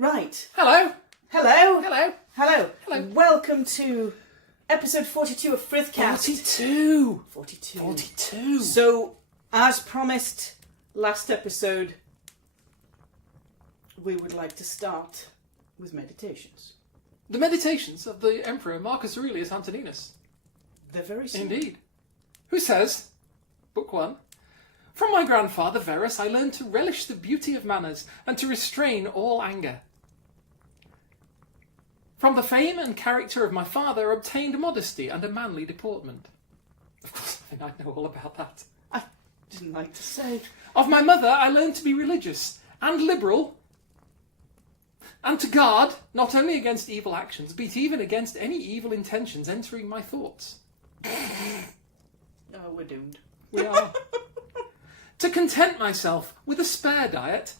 Right. Hello. Hello. Hello. Hello. Hello. Welcome to episode 42 of Frithcast. 42. So, as promised last episode, we would like to start with meditations. The meditations of the Emperor Marcus Aurelius Antoninus. They're very simple. Indeed. Who says, Book 1, "From my grandfather Verus I learned to relish the beauty of manners and to restrain all anger. From the fame and character of my father obtained modesty and a manly deportment." Of course, I know all about that. I didn't like to say. "Of my mother I learned to be religious and liberal, and to guard not only against evil actions, but even against any evil intentions entering my thoughts." Oh, we're doomed. We are. "To content myself with a spare diet,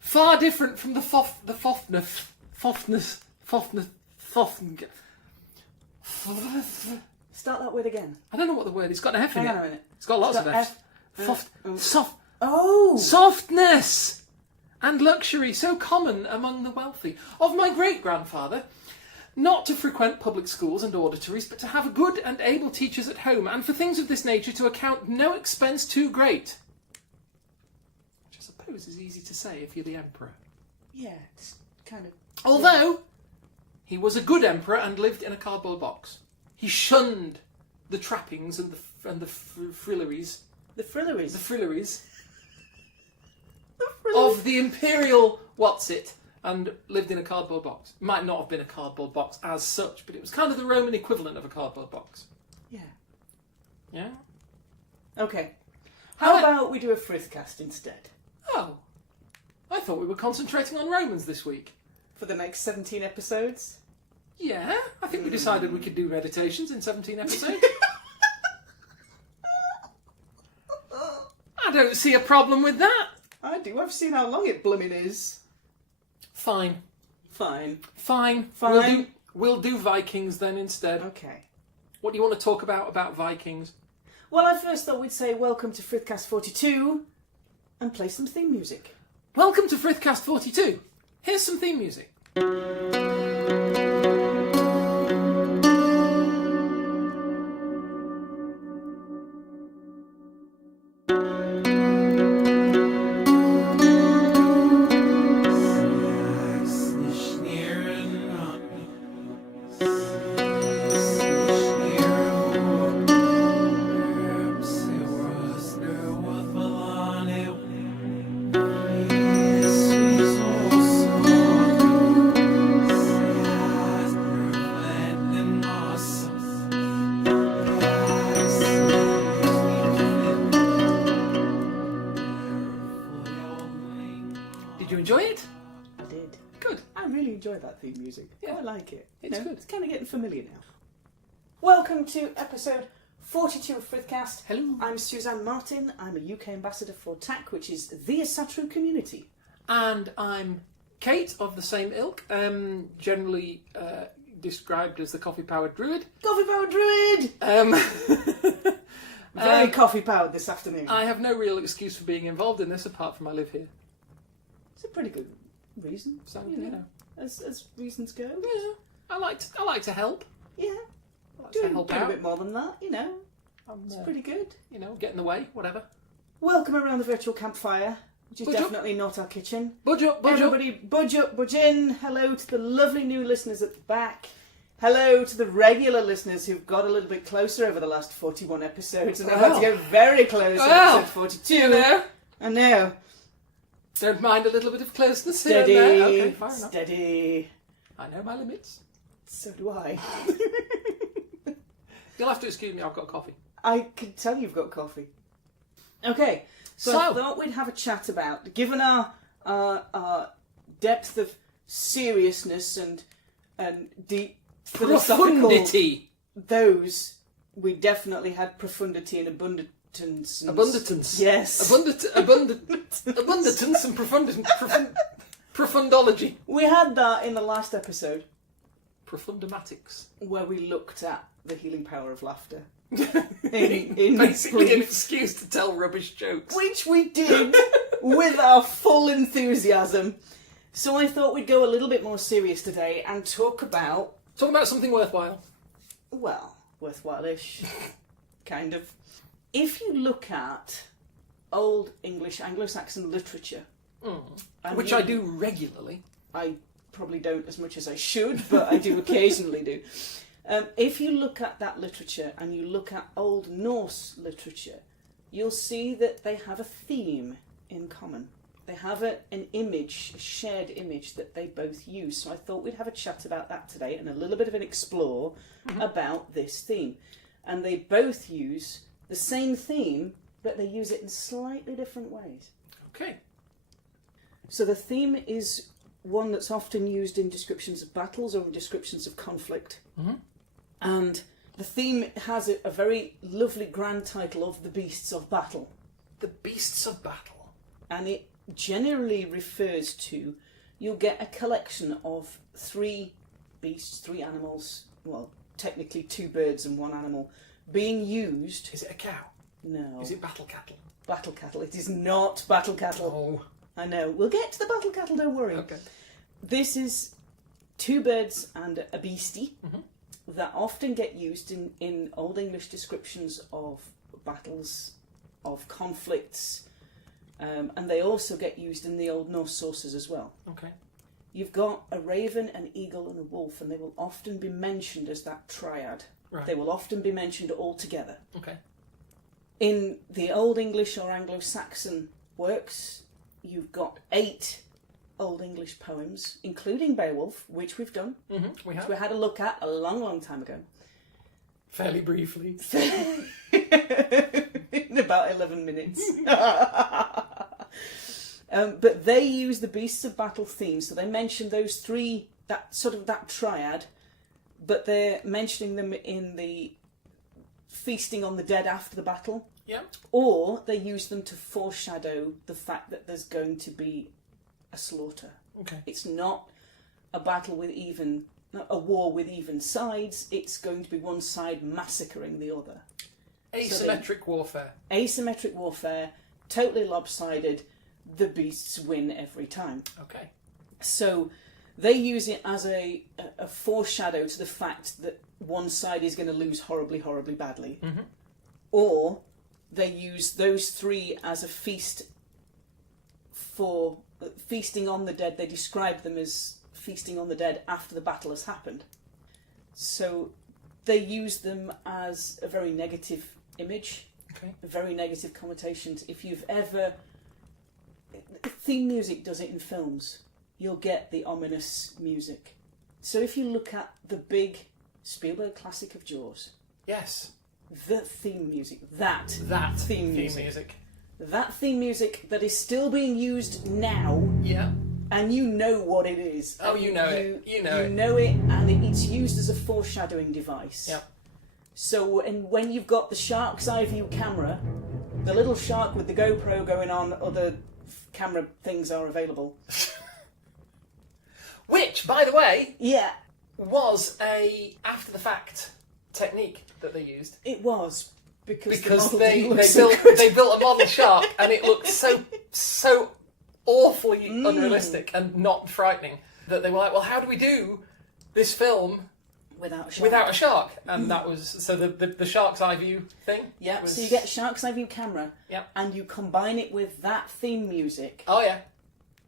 far different from the Start that word again. I don't know what the word is. It's got an F in Hang it. on a minute. It's got lots It's of got F's. F. Oh! Softness and luxury so common among the wealthy. Of my great-grandfather, not to frequent public schools and auditories, but to have good and able teachers at home, and for things of this nature to account no expense too great." Which I suppose is easy to say if you're the emperor. Yeah, it's kind of... Although, he was a good emperor and lived in a cardboard box. He shunned the trappings and the frilleries. The frilleries. The frilleries of the imperial what's-it, and lived in a cardboard box. Might not have been a cardboard box as such, but it was kind of the Roman equivalent of a cardboard box. Yeah. Yeah? Okay. How about we do a Frithcast instead? Oh. I thought we were concentrating on Romans this week. For the next 17 episodes? Yeah, I think we decided we could do meditations in 17 episodes. I don't see a problem with that. I do. I've seen how long it blooming is. Fine. Fine. We'll do Vikings then instead. Okay. What do you want to talk about Vikings? Well, I first thought we'd say welcome to Frithcast 42 and play some theme music. Welcome to Frithcast 42. Here's some theme music. Did you enjoy it? I did. Good. I really enjoy that theme music. Yeah. I like it. It's good. It's kind of getting familiar now. Welcome to episode 42 of Frithcast. Hello. I'm Suzanne Martin. I'm a UK ambassador for TAC, which is the Asatru community. And I'm Kate of the same ilk, generally described as the coffee-powered druid. Coffee powered druid! Very coffee powered this afternoon. I have no real excuse for being involved in this apart from I live here. It's a pretty good reason. So, you know, as reasons go. Yeah, I like to help. Yeah. I like to help Doing out. a bit more than that, you know. I'm, It's pretty good. You know, get in the way, whatever. Welcome around the virtual campfire, which is Budge up. definitely not our kitchen. Budge up, budge up. Everybody, budge up, budge in. Hello to the lovely new listeners at the back. Hello to the regular listeners who've got a little bit closer over the last 41 episodes and they've had to get very close to episode 42. You know. I know. Don't mind a little bit of closeness Steady. here and there. Okay, fine enough. Steady. I know my limits. So do I. You'll have to excuse me, I've got coffee. I can tell you've got coffee. Okay, so I thought we'd have a chat about, given our depth of seriousness and deep philosophical... Profundity! Those, we definitely had profundity and abundance. Abundance. Yes. Abundance and profundology. We had that in the last episode. Profundamatics. Where we looked at the healing power of laughter. in Basically brief. an excuse to tell rubbish jokes. Which we did. with our full enthusiasm. So I thought we'd go a little bit more serious today and talk about something worthwhile. Well, worthwhile-ish, kind of. If you look at Old English, Anglo-Saxon literature, which I do regularly. I probably don't as much as I should, but I do occasionally do. If you look at that literature and you look at Old Norse literature, you'll see that they have a theme in common. They have an image, a shared image that they both use. So I thought we'd have a chat about that today and a little bit of an explore about this theme. And they both use the same theme, but they use it in slightly different ways. Okay. So the theme is one that's often used in descriptions of battles or in descriptions of conflict. Mm-hmm. And the theme has a very lovely grand title of The Beasts of Battle. The Beasts of Battle. And it generally refers to, you'll get a collection of 3 beasts, 3 animals, well, technically 2 birds and 1 animal, being used... Is it a cow? No. Is it battle cattle? Battle cattle. It is not battle cattle. Oh. I know. We'll get to the battle cattle, don't worry. Okay. This is 2 birds and a beastie that often get used in Old English descriptions of battles, of conflicts, and they also get used in the Old Norse sources as well. Okay. You've got a raven, an eagle and a wolf, and they will often be mentioned as that triad. Right. They will often be mentioned all together. Okay. In the Old English or Anglo-Saxon works, you've got 8 Old English poems, including Beowulf, which we've done. Mm-hmm. We have. Which we had a look at a long, long time ago. Fairly briefly. In about 11 minutes. But they use the Beasts of Battle theme, so they mention those 3, that triad, but they're mentioning them in the feasting on the dead after the battle. Yeah. Or they use them to foreshadow the fact that there's going to be a slaughter. Okay. It's not a battle with a war with even sides. It's going to be one side massacring the other. Asymmetric warfare. Asymmetric warfare, totally lopsided. The beasts win every time. Okay. So they use it as a foreshadow to the fact that one side is going to lose horribly, horribly badly. Mm-hmm. Or they use those 3 as a feast for feasting on the dead. They describe them as feasting on the dead after the battle has happened. So they use them as a very negative image, very negative connotations. If you've ever... Theme music does it in films. You'll get the ominous music. So if you look at the big Spielberg classic of Jaws... Yes. The theme music. That theme music. That theme music that is still being used now. Yeah. And you know what it is. Oh, you know it. You know it, and it's used as a foreshadowing device. Yeah. So, and when you've got the shark's eye view camera, the little shark with the GoPro going on, other camera things are available. Which, by the way, yeah, was a after the fact technique that they used. It was because they built a model shark and it looked so awfully unrealistic and not frightening that they were like, well, how do we do this film without a shark? And that was so the shark's eye view thing. Yeah, so you get a shark's eye view camera, yeah, and you combine it with that theme music. Oh yeah,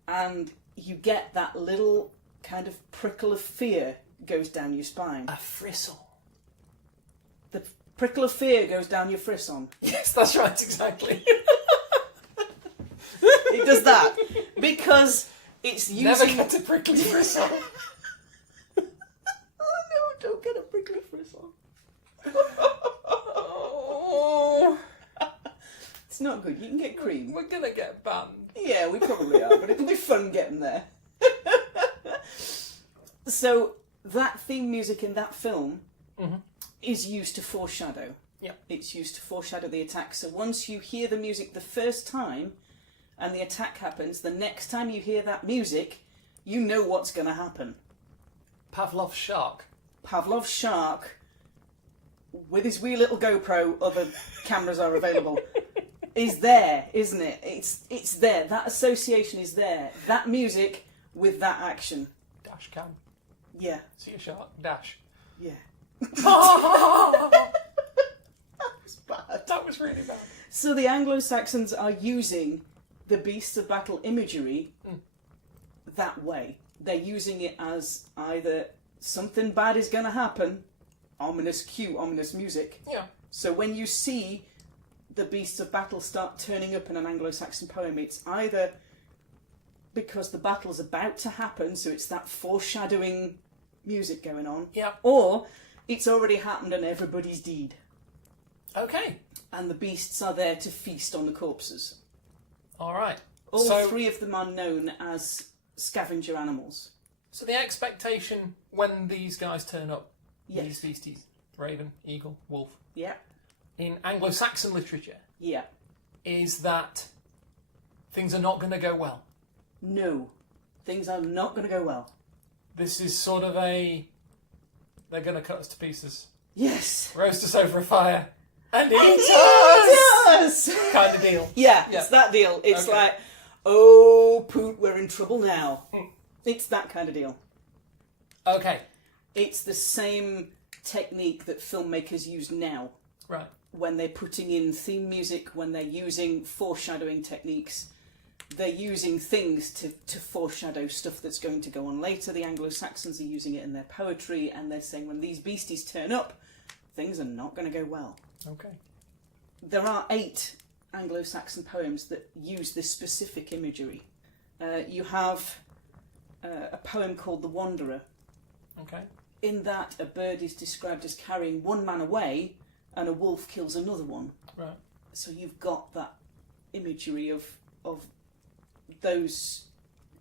and you get that little kind of prickle of fear goes down your spine. A frisson. The prickle of fear goes down your frisson. Yes, that's right, exactly. It does that because it's using... Never get a prickly frisson. Oh no, don't get a prickly frisson. Oh. It's not good. You can get cream. We're gonna get banned. Yeah, we probably are, but it'll be fun getting there. So that theme music in that film is used to foreshadow. Yeah. It's used to foreshadow the attack. So once you hear the music the first time and the attack happens, the next time you hear that music, you know what's going to happen. Pavlov's shark. Pavlov's shark, with his wee little GoPro, other cameras are available, is there, isn't it? It's there. That association is there. That music with that action. Dash cam. Yeah. See a shark. Dash. Yeah. That was bad. That was really bad. So the Anglo-Saxons are using the beasts of battle imagery that way. They're using it as either something bad is going to happen, ominous cue, ominous music. Yeah. So when you see the beasts of battle start turning up in an Anglo-Saxon poem, it's either because the battle's about to happen, so it's that foreshadowing music going on, or it's already happened and everybody's dead. Okay. And the beasts are there to feast on the corpses. All right. All three of them are known as scavenger animals. So the expectation when these guys turn up, Yes. these beasties, raven, eagle, wolf, Yeah. in Anglo-Saxon literature, Yeah. is that things are not going to go well. No. Things are not going to go well. This is sort of they're going to cut us to pieces, Yes. roast us over a fire, and eat It us! does! Kind of deal. Yeah, Yeah. it's that deal. It's Okay. like, oh, Poot, we're in trouble now. It's that kind of deal. Okay. It's the same technique that filmmakers use now. Right. When they're putting in theme music, when they're using foreshadowing techniques, they're using things to foreshadow stuff that's going to go on later. The Anglo-Saxons are using it in their poetry, and they're saying when these beasties turn up, things are not going to go well. Okay. There are 8 Anglo-Saxon poems that use this specific imagery. You have a poem called The Wanderer. Okay. In that, a bird is described as carrying one man away, and a wolf kills another one. Right. So you've got that imagery of those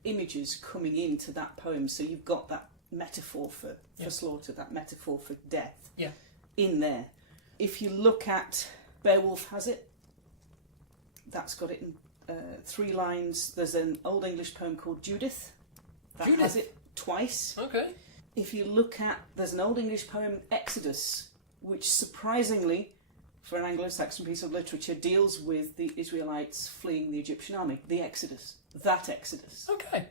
images coming into that poem. So you've got that metaphor for slaughter, that metaphor for death in there. If you look at Beowulf has it, that's got it in 3 lines. There's an Old English poem called Judith that has it twice. Okay. If you look at, there's an Old English poem, Exodus, which surprisingly, for an Anglo-Saxon piece of literature, deals with the Israelites fleeing the Egyptian army, the Exodus, that Exodus. Okay.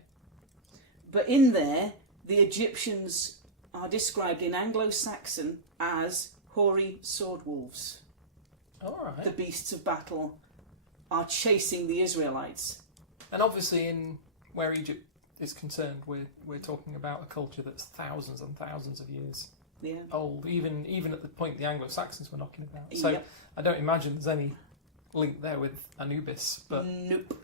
But in there, the Egyptians are described in Anglo-Saxon as hoary sword wolves. All right. The beasts of battle are chasing the Israelites. And obviously, in where Egypt is concerned, we're talking about a culture that's thousands and thousands of years old, even at the point the Anglo-Saxons were knocking about. So I don't imagine there's any link there with Anubis. But nope,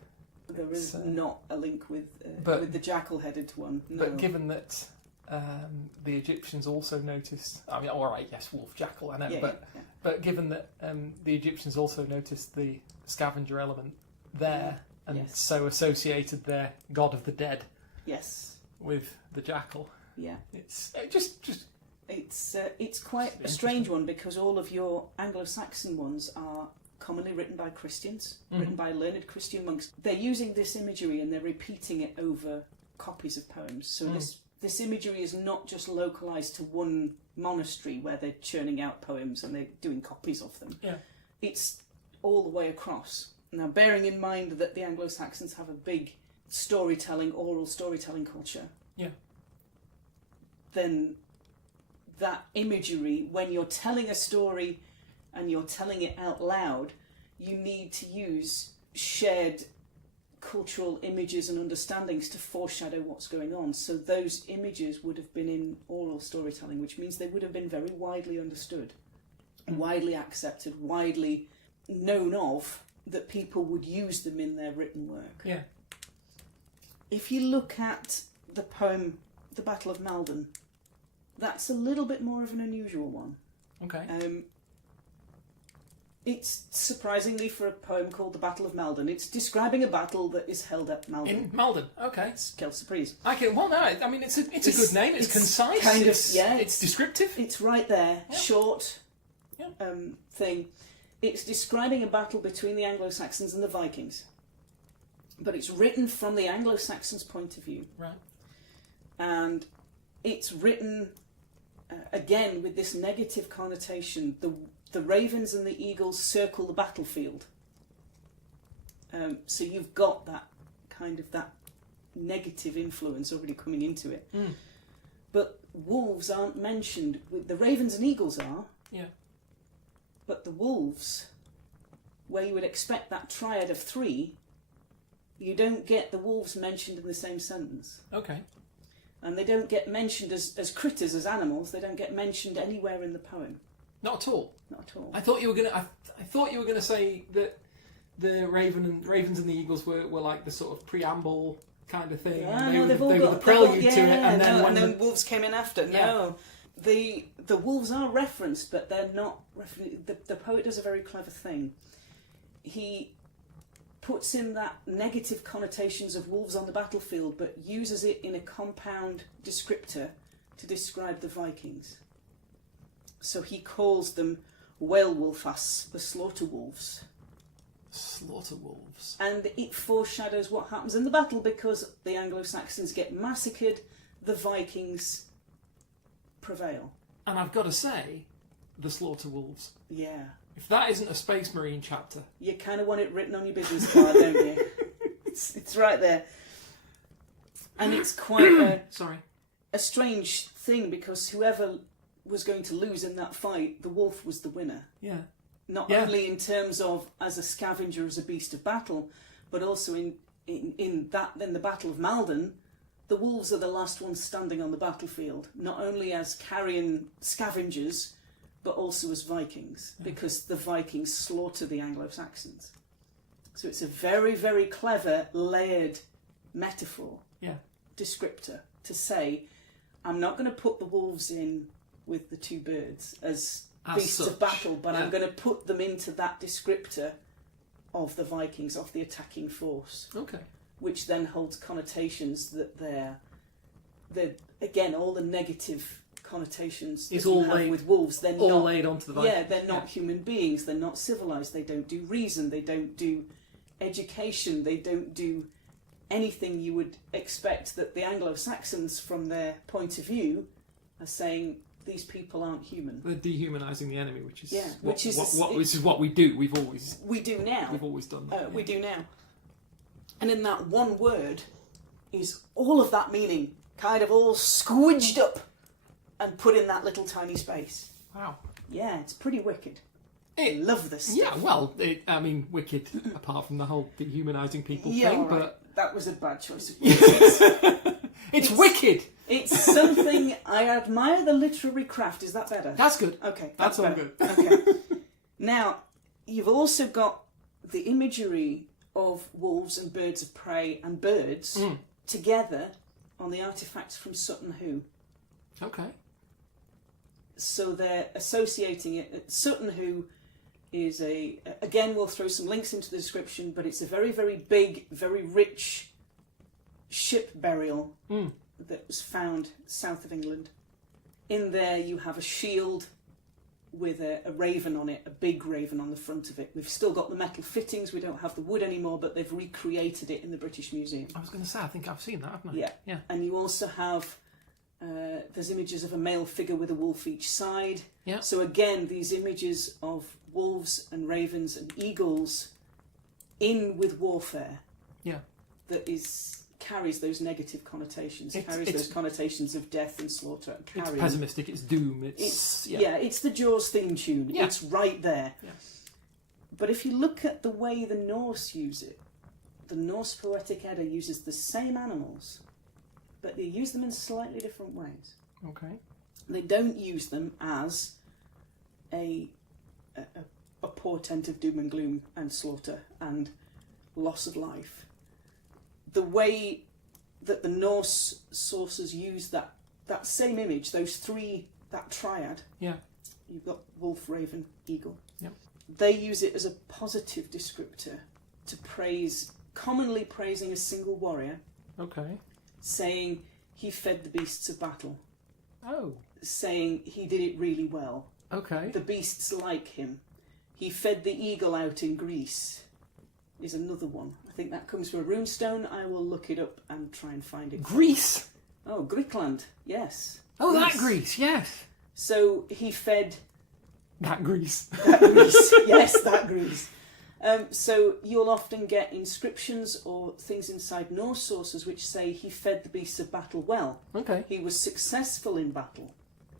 there is not a link with the jackal-headed one. No. But given that the Egyptians also noticed, I mean, all right, yes, wolf, jackal, I know, but given that the Egyptians also noticed the scavenger element there, and so associated their god of the dead with the jackal. Yeah. It's It's quite a strange one, because all of your Anglo-Saxon ones are commonly written by Christians, written by learned Christian monks. They're using this imagery and they're repeating it over copies of poems. So this imagery is not just localised to one monastery where they're churning out poems and they're doing copies of them. Yeah. It's all the way across. Now, bearing in mind that the Anglo-Saxons have a big oral storytelling culture, then that imagery, when you're telling a story and you're telling it out loud, you need to use shared cultural images and understandings to foreshadow what's going on. So those images would have been in oral storytelling, which means they would have been very widely understood, widely accepted, widely known of, that people would use them in their written work. Yeah. If you look at the poem The Battle of Maldon, that's a little bit more of an unusual one. Okay. It's surprisingly, for a poem called The Battle of Maldon, it's describing a battle that is held at Maldon. In Maldon, okay. It's Quelle Surprise. I mean, it's a good name. It's concise. It's descriptive. It's right there, short thing. It's describing a battle between the Anglo-Saxons and the Vikings. But it's written from the Anglo-Saxons' point of view. Right. And it's written, again, with this negative connotation. The ravens and the eagles circle the battlefield. So you've got that kind of that negative influence already coming into it. But wolves aren't mentioned. The ravens and eagles are. Yeah. But the wolves, where you would expect that triad of 3, you don't get the wolves mentioned in the same sentence. Okay. And they don't get mentioned as critters, as animals. They don't get mentioned anywhere in the poem. Not at all. Not at all. I thought you were gonna. I thought you were gonna say that the ravens and the eagles were like the sort of preamble kind of thing. Yeah, and no, they've all they got were the prelude to it, and then and then wolves came in after. Yeah. No, the wolves are referenced, but they're not. The poet does a very clever thing. He puts in that negative connotations of wolves on the battlefield, but uses it in a compound descriptor to describe the Vikings. So he calls them Whale-wolfas, the slaughter wolves. Slaughter wolves. And it foreshadows what happens in the battle, because the Anglo-Saxons get massacred, the Vikings prevail. And I've got to say, the slaughter wolves. Yeah. If that isn't a Space Marine chapter. You kind of want it written on your business card, don't you? It's right there. And it's quite a strange thing, because whoever was going to lose in that fight, the wolf was the winner. Yeah. Not only in terms of as a scavenger, as a beast of battle, but also in the Battle of Malden, the wolves are the last ones standing on the battlefield, not only as carrion scavengers, but also as Vikings, because the Vikings slaughter the Anglo-Saxons. So it's a very, very clever, layered metaphor, descriptor, to say, I'm not going to put the wolves in with the 2 birds as beasts of battle, but I'm going to put them into that descriptor of the Vikings, of the attacking force. Okay. Which then holds connotations that they're again, all the negative connotations that you have with wolves, they're all not laid onto the Vikings. Yeah, they're not human beings, they're not civilised, they don't do reason, they don't do education, they don't do anything you would expect that the Anglo-Saxons, from their point of view, are saying these people aren't human. They're dehumanising the enemy, which is which is what we do. We've always done that. We do now. And in that one word is all of that meaning kind of all squidged up and put in that little tiny space. Wow. Yeah, it's pretty wicked. I love this stuff. Yeah, well, wicked, apart from the whole dehumanising people thing, right. But... That was a bad choice of words. It's wicked! It's something... I admire the literary craft. Is that better? That's good. Okay, that's all better. good. Okay. Now, you've also got the imagery of wolves and birds of prey and birds together on the artefacts from Sutton Hoo. Okay. So they're associating it. Sutton Hoo is again, we'll throw some links into the description, but it's a very, very big, very rich ship burial that was found south of England. In there you have a shield with a raven on it, a big raven on the front of it. We've still got the metal fittings, we don't have the wood anymore, but they've recreated it in the British Museum. I was going to say, I think I've seen that, haven't I? Yeah. Yeah. And you also have, there's images of a male figure with a wolf each side. Yeah. So again, these images of wolves and ravens and eagles in with warfare. Yeah. That carries those negative connotations, carries those connotations of death and slaughter. And it's pessimistic, it's doom, it's the Jaws theme tune. Yeah. It's right there. Yeah. But if you look at the way the Norse use it, the Norse Poetic Edda uses the same animals, but they use them in slightly different ways. Okay. They don't use them as a portent of doom and gloom and slaughter and loss of life. The way that the Norse sources use that same image, those three, that triad. Yeah. You've got wolf, raven, eagle. Yeah. They use it as a positive descriptor to praise, commonly praising a single warrior. Okay. Saying he fed the beasts of battle. Oh. Saying he did it really well. Okay. The beasts like him. He fed the eagle out in Greece. Is another one. I think that comes from a rune-stone. I will look it up and try and find it. Greece? Oh, Griqualand, yes. Oh, Greece. That Greece, yes. So he fed... That Greece. That Greece, yes, that Greece. So you'll often get inscriptions or things inside Norse sources which say he fed the beasts of battle well. Okay. He was successful in battle.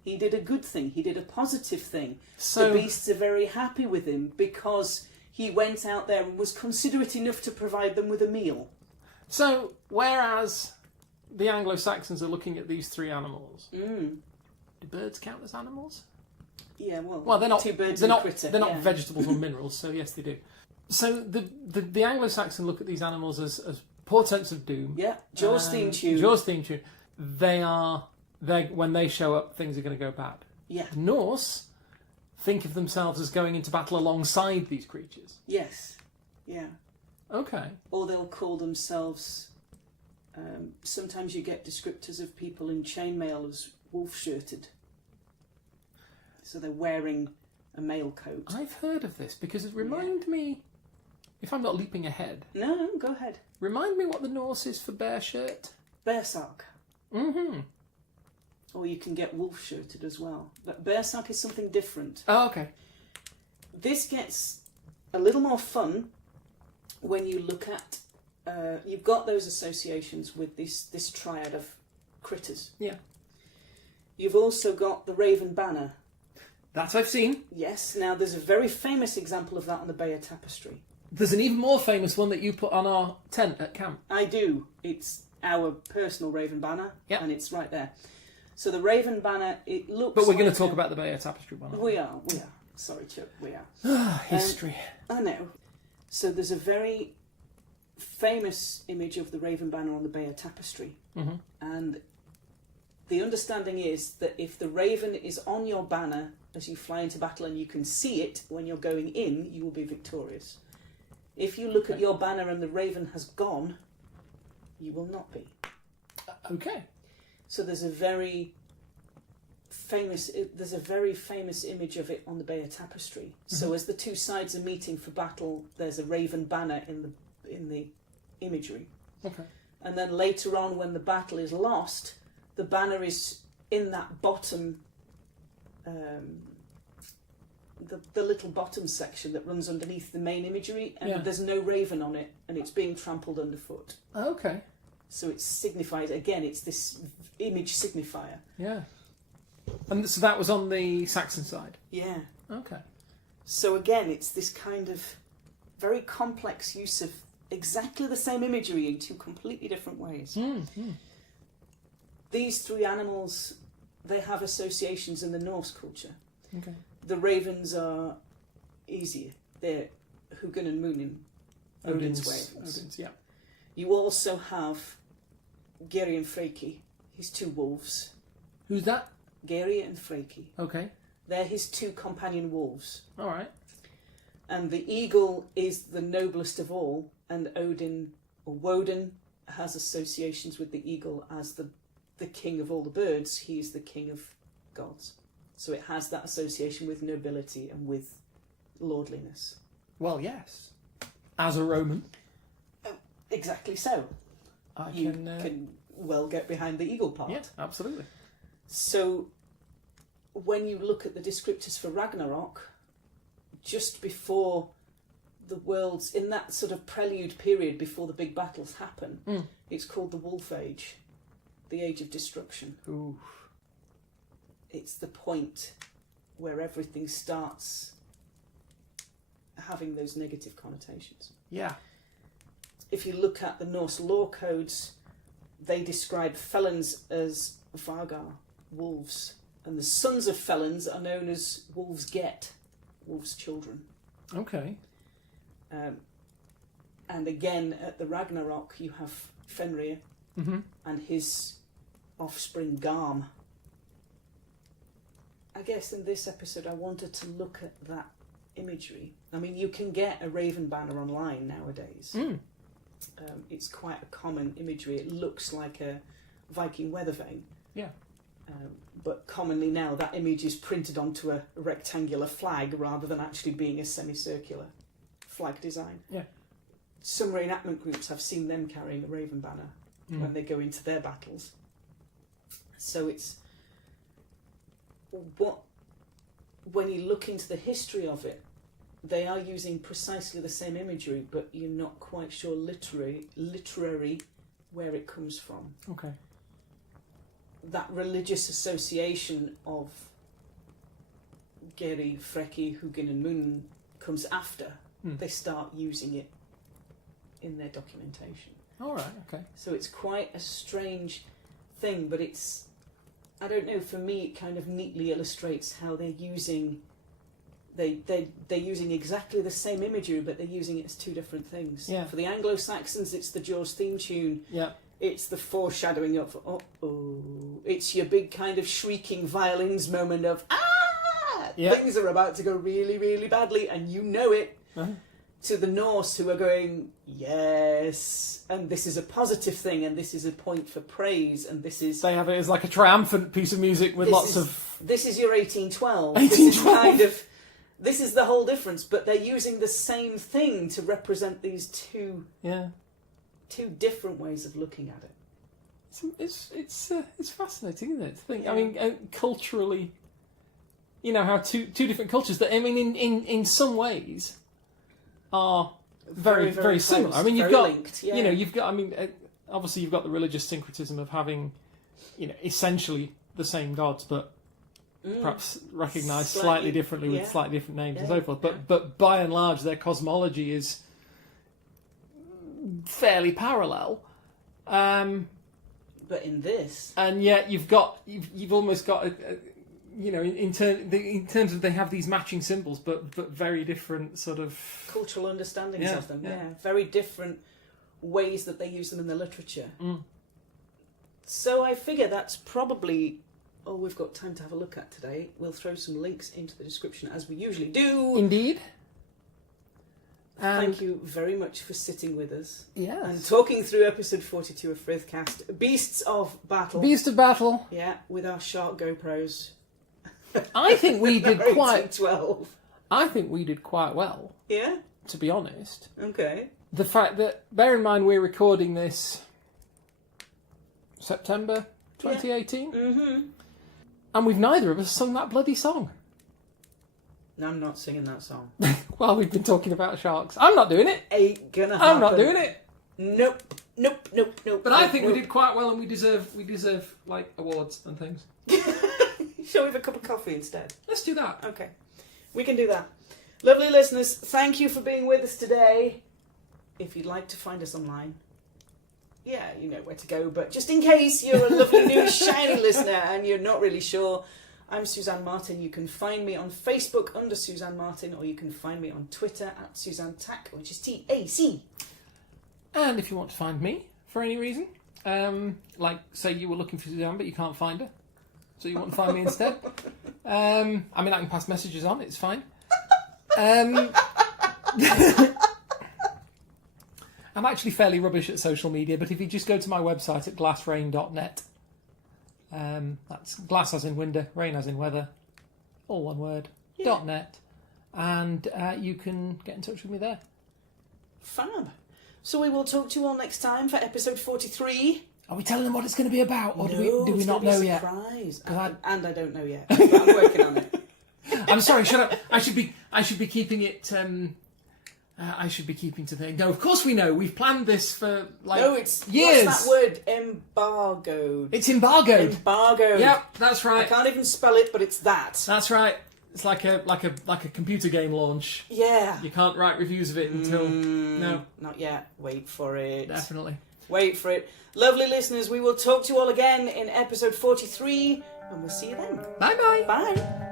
He did a good thing. He did a positive thing. So the beasts are very happy with him because he went out there and was considerate enough to provide them with a meal. So whereas the Anglo-Saxons are looking at these three animals, do birds count as animals? Yeah, well they're not. two birds They're and a not. critter, They're not yeah. vegetables or minerals. So yes, they do. So the Anglo-Saxon look at these animals as portents of doom. Yeah, Jaws theme tune. Jaws theme tune. When they show up, things are going to go bad. Yeah. The Norse think of themselves as going into battle alongside these creatures. Yes. Yeah. Okay. Or they'll call themselves. Sometimes you get descriptors of people in chainmail as wolf-shirted. So they're wearing a mail coat. I've heard of this because it reminds me, if I'm not leaping ahead. No, go ahead. Remind me what the Norse is for bear shirt. Bearsark. Mm-hmm. Or you can get wolf-shirted as well. But bearsark is something different. Oh, okay. This gets a little more fun when you look at... you've got those associations with this triad of critters. Yeah. You've also got the Raven Banner. That I've seen. Yes. Now, there's a very famous example of that on the Bayeux Tapestry. There's an even more famous one that you put on our tent at camp. I do. It's our personal Raven Banner. Yep. And it's right there. So the Raven Banner, it looks But we're going like to talk about the Bayeux Tapestry one. We are. Sorry, Chuck, we are. History. I know. So there's a very famous image of the Raven Banner on the Bayeux Tapestry. Mm-hmm. And the understanding is that if the raven is on your banner as you fly into battle and you can see it when you're going in, you will be victorious. If you look at your banner and the raven has gone, you will not be. Okay. So there's a very famous image of it on the Bayeux Tapestry. Mm-hmm. So as the two sides are meeting for battle, there's a raven banner in the imagery. Okay. And then later on, when the battle is lost, the banner is in that bottom, the little bottom section that runs underneath the main imagery, and there's no raven on it, and it's being trampled underfoot. Okay. So it signifies, again, it's this image signifier. Yeah. And so that was on the Saxon side? Yeah. Okay. So again, it's this kind of very complex use of exactly the same imagery in two completely different ways. Mm-hmm. These three animals, they have associations in the Norse culture. Okay. The ravens are easier. They're Hugin and Munin, Odin's ravens. Odin's, yeah. You also have Geri and Freki, his two wolves. Who's that? Geri and Freki. Okay. They're his two companion wolves. All right. And the eagle is the noblest of all, and Odin, or Woden, has associations with the eagle as the king of all the birds. He's the king of gods. So it has that association with nobility and with lordliness. Well, yes. As a Roman. Exactly so. You can well get behind the eagle part. Yeah, absolutely. So when you look at the descriptors for Ragnarok, just before the world's, in that sort of prelude period before the big battles happen, it's called the Wolf Age, the Age of Destruction. Ooh. It's the point where everything starts having those negative connotations. Yeah. If you look at the Norse law codes, they describe felons as Vagar, wolves, and the sons of felons are known as wolves get, wolves' children. Okay. And again, at the Ragnarok, you have Fenrir and his offspring Garm. I guess in this episode I wanted to look at that imagery. I mean, you can get a raven banner online nowadays. It's quite a common imagery. It looks like a Viking weather vane. Yeah. But commonly now that image is printed onto a rectangular flag rather than actually being a semicircular flag design. Yeah. Some reenactment groups, I've seen them carrying a raven banner when they go into their battles. So it's when you look into the history of it, they are using precisely the same imagery, but you're not quite sure literary where it comes from. Okay. That religious association of Geri, Freki, Hugin and Mun comes after they start using it in their documentation. All right, okay. So it's quite a strange thing, but it's, I don't know, for me it kind of neatly illustrates how they're using, they're using exactly the same imagery, but they're using it as two different things. Yeah. For the Anglo-Saxons, it's the Jaws theme tune. Yeah. It's the foreshadowing of, uh-oh. It's your big kind of shrieking violins moment of, yeah. Things are about to go really, really badly, and you know it. Uh-huh. To the Norse, who are going, yes, and this is a positive thing, and this is a point for praise, and this is... They have it as like a triumphant piece of music with lots of... This is your 1812. 1812. This is the whole difference, but they're using the same thing to represent these two different ways of looking at it. It's fascinating, isn't it? To think, I mean, culturally, you know, how two different cultures that, I mean, in some ways are very, very similar. I mean, you've got linked, you know, you've got, I mean, obviously you've got the religious syncretism of having, you know, essentially the same gods, but perhaps recognised slightly differently with slightly different names and so forth. But by and large, their cosmology is fairly parallel. But in this, and yet you've almost got you know, in terms of they have these matching symbols, but very different sort of cultural understandings of them. Yeah, very different ways that they use them in the literature. So I figure that's probably all we've got time to have a look at today. We'll throw some links into the description as we usually do. Indeed. Thank you very much for sitting with us. Yes. And talking through episode 42 of Frithcast, Beasts of Battle. Beast of Battle. Yeah, with our sharp GoPros. I think we did quite 12. I think we did quite well. Yeah? To be honest. Okay. The fact that, bear in mind, we're recording this September 2018. Yeah. Mm-hmm. And we've neither of us sung that bloody song. No, I'm not singing that song. Well, we've been talking about sharks. I'm not doing it. Ain't gonna happen. I'm not doing it. Nope. But I think we did quite well, and we deserve like awards and things. Shall we have a cup of coffee instead? Let's do that. Okay. We can do that. Lovely listeners, thank you for being with us today. If you'd like to find us online, yeah, you know where to go, but just in case you're a lovely new shiny listener and you're not really sure, I'm Suzanne Martin. You can find me on Facebook under Suzanne Martin, or you can find me on Twitter at Suzanne Tack, which is TAC. And if you want to find me for any reason, like say you were looking for Suzanne but you can't find her, so you want to find me instead, I mean, I can pass messages on, it's fine. I'm actually fairly rubbish at social media, but if you just go to my website at glassrain.net, that's glass as in window, rain as in weather, all one word, .net, and you can get in touch with me there. Fab. So we will talk to you all next time for episode 43. Are we telling them what it's going to be about, or do we not know yet? Surprise. And I don't know yet, but I'm working on it. I'm sorry, shut up. I should be keeping it. I should be keeping to the. No, of course we know. We've planned this for it's years. What's that word? Embargoed. It's embargoed. Embargoed. Yep, that's right. I can't even spell it, but it's that. That's right. It's like a computer game launch. Yeah. You can't write reviews of it until no. Not yet. Wait for it. Definitely. Wait for it. Lovely listeners, we will talk to you all again in episode 43, and we'll see you then. Bye-bye. Bye.